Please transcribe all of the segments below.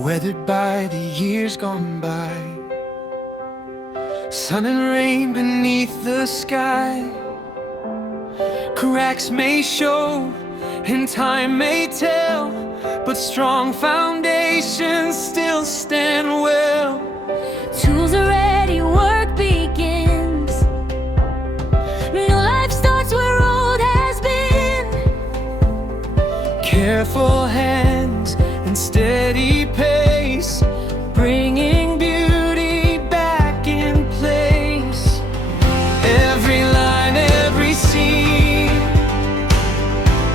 weathered by the years gone by. Sun and rain beneath the sky. Cracks may show and time may tell, but strong foundations still stand well. Tools are ready, work begins. New life starts where old has been. Careful hands and steady pace, bringing beauty back in place. Every line, every seam,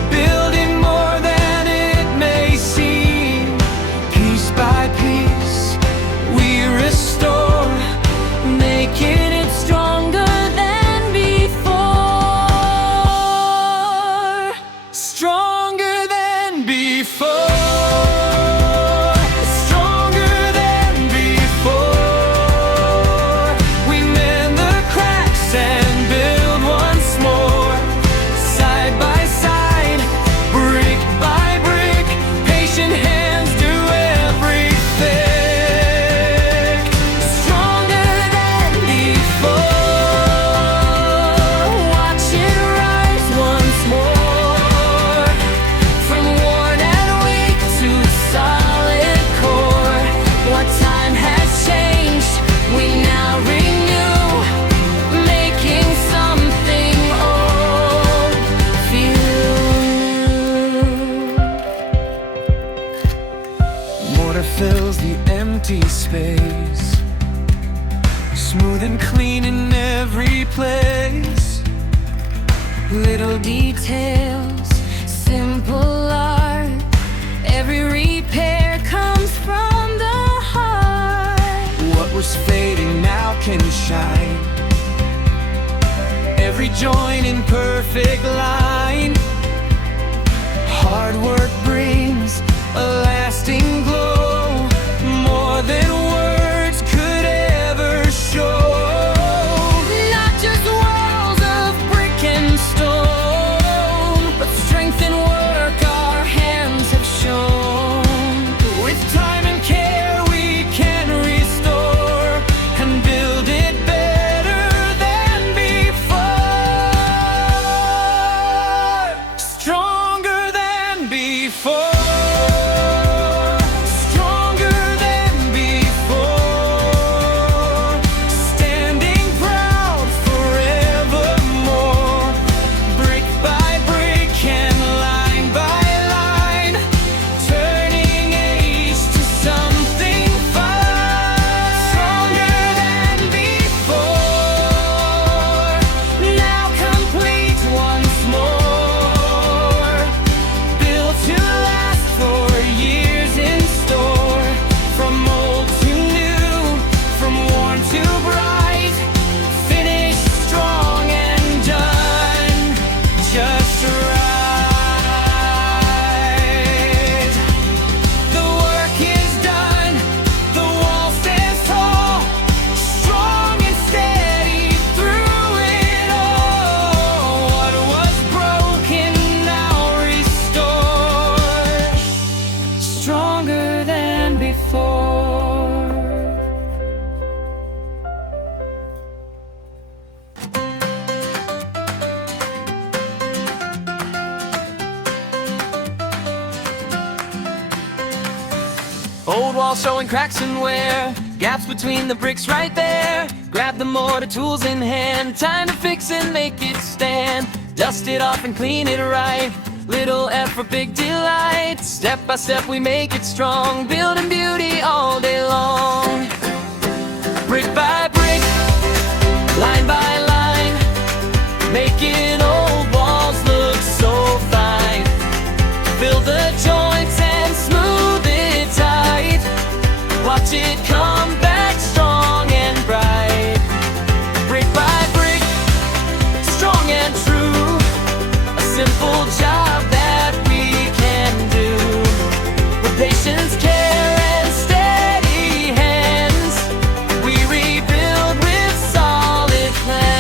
building more than it may seem. Piece by piece, we restore, making it stronger than before. Stronger than before. Mortar fills the empty space, smooth and clean in every place. Little details, simple art. Every repair comes from the heart. What was fading now can shine, every joint in perfect line. Hard work brings a lasting glow, more than words could ever show. Not just walls of brick and stone, but strength and work our hands have shown. With time and care we can restore and build it better than before. Stronger than before. Stronger than before. Old walls showing cracks and wear, gaps between the bricks right there. Grab the mortar, tools in hand, time to fix and make it stand. Dust it off and clean it right, little effort, big delight. Step by step we make it strong, building beauty all day long. Brick by brick, line by line, making old walls look so fine. Fill the joints and smooth it tight, watch it come back strong and bright. Brick by brick, strong and true, a simple job that we can do. With patience, care, and steady hands, we rebuild with solid plans.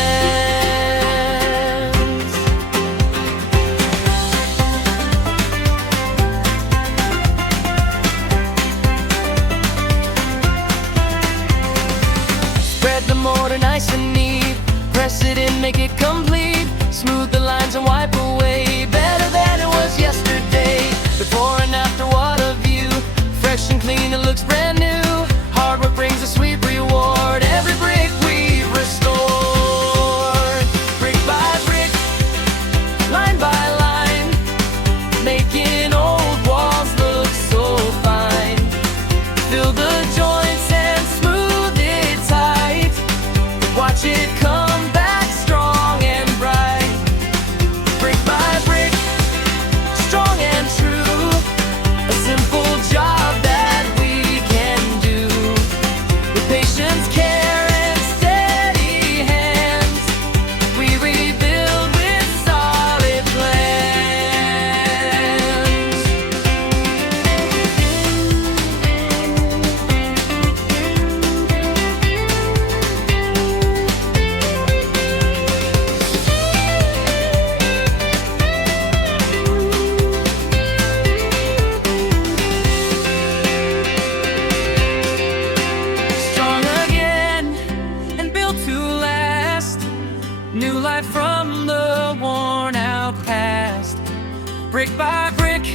brick by brick,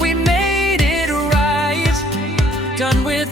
we made it right. Done with